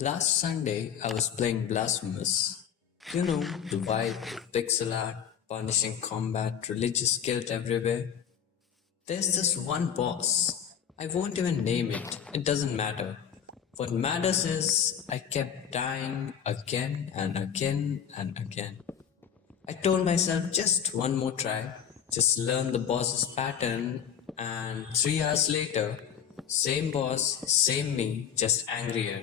Last Sunday, I was playing Blasphemous. You know, the vibe, pixel art, punishing combat, religious guilt everywhere. There's this one boss. I won't even name it, it doesn't matter. What matters is I kept dying again and again and again. I told myself just one more try, just learn the boss's pattern, and 3 hours later, same boss, same me, just angrier.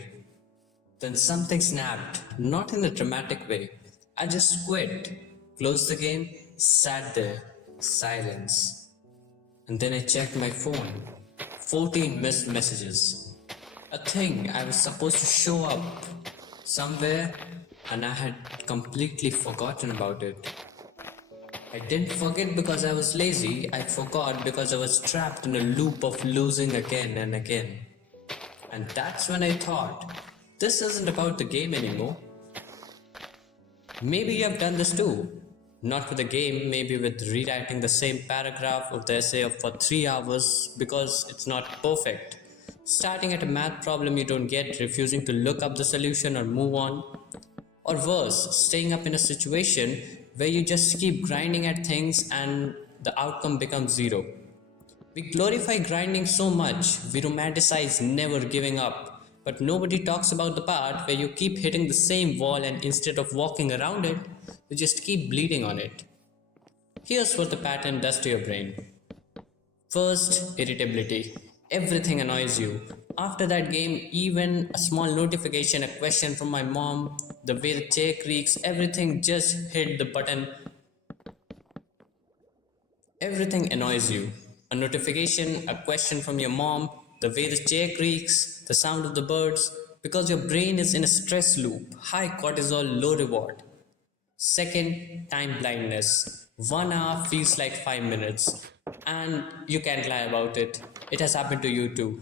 Then something snapped, not in a dramatic way. I just quit, closed the game, sat there, silence. And then I checked my phone. 14 missed messages. A thing I was supposed to show up somewhere and I had completely forgotten about it. I didn't forget because I was lazy, I forgot because I was trapped in a loop of losing again and again. And that's when I thought, this isn't about the game anymore. Maybe you have done this too. Not with the game, maybe with rewriting the same paragraph of the essay for 3 hours because it's not perfect. Starting at a math problem you don't get, refusing to look up the solution or move on. Or worse, staying up in a situation where you just keep grinding at things and the outcome becomes zero. We glorify grinding so much, we romanticize never giving up, but nobody talks about the part where you keep hitting the same wall and instead of walking around it, you just keep bleeding on it. Here's what the pattern does to your brain. First, irritability. Everything annoys you. After that game, even a small notification, a question from my mom, the way the chair creaks, everything just hit the button. Everything annoys you. A notification, a question from your mom, the way the chair creaks, the sound of the birds, because your brain is in a stress loop, high cortisol, low reward. Second, time blindness. 1 hour feels like 5 minutes, and you can't lie about it. It has happened to you too.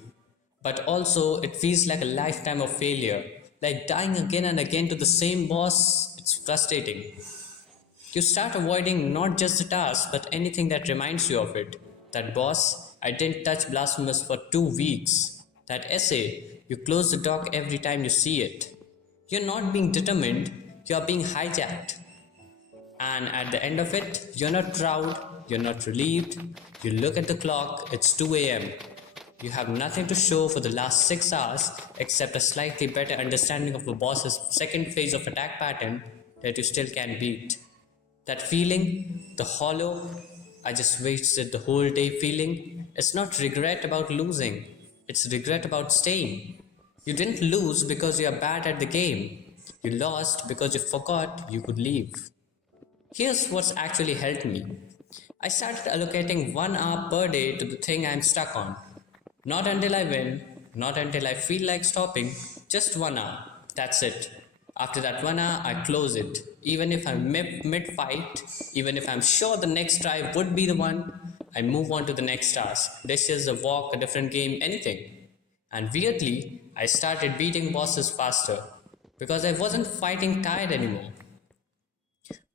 But also, it feels like a lifetime of failure, like dying again and again to the same boss. It's frustrating. You start avoiding not just the task, but anything that reminds you of it. That boss, I didn't touch Blasphemous for 2 weeks. That essay, you close the dock every time you see it. You're not being determined, you're being hijacked. And at the end of it, you're not proud, you're not relieved. You look at the clock, it's 2 am. You have nothing to show for the last 6 hours except a slightly better understanding of the boss's second phase of attack pattern that you still can't beat. That feeling, the hollow, I just wasted the whole day feeling, it's not regret about losing, it's regret about staying. You didn't lose because you are bad at the game. You lost because you forgot you could leave. Here's what's actually helped me. I started allocating 1 hour per day to the thing I'm stuck on. Not until I win, not until I feel like stopping, just 1 hour. That's it. After that 1 hour, I close it. Even if I'm mid fight, even if I'm sure the next try would be the one, I move on to the next task. Dishes, a walk, a different game, anything. And weirdly, I started beating bosses faster because I wasn't fighting tired anymore.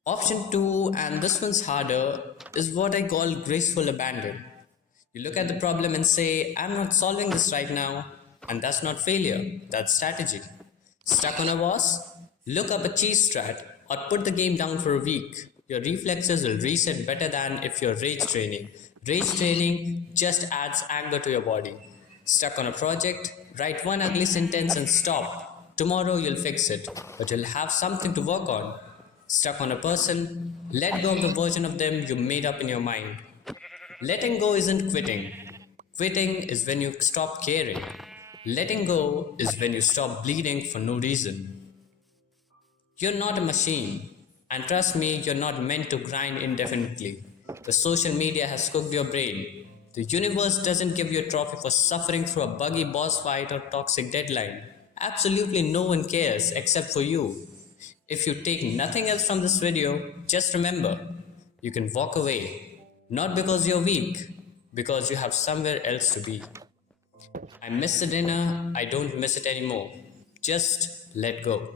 Option 2, and this one's harder, is what I call graceful abandon. You look at the problem and say, I'm not solving this right now, and that's not failure, that's strategy. Stuck on a boss? Look up a cheese strat or put the game down for a week. Your reflexes will reset better than if you're rage training. Rage training just adds anger to your body. Stuck on a project? Write one ugly sentence and stop. Tomorrow you'll fix it, but you'll have something to work on. Stuck on a person? Let go of the version of them you made up in your mind. Letting go isn't quitting. Quitting is when you stop caring. Letting go is when you stop bleeding for no reason. You're not a machine, and trust me, you're not meant to grind indefinitely. The social media has cooked your brain. The universe doesn't give you a trophy for suffering through a buggy boss fight or toxic deadline. Absolutely no one cares except for you. If you take nothing else from this video, just remember, you can walk away. Not because you're weak, because you have somewhere else to be. I miss the dinner, I don't miss it anymore. Just let go.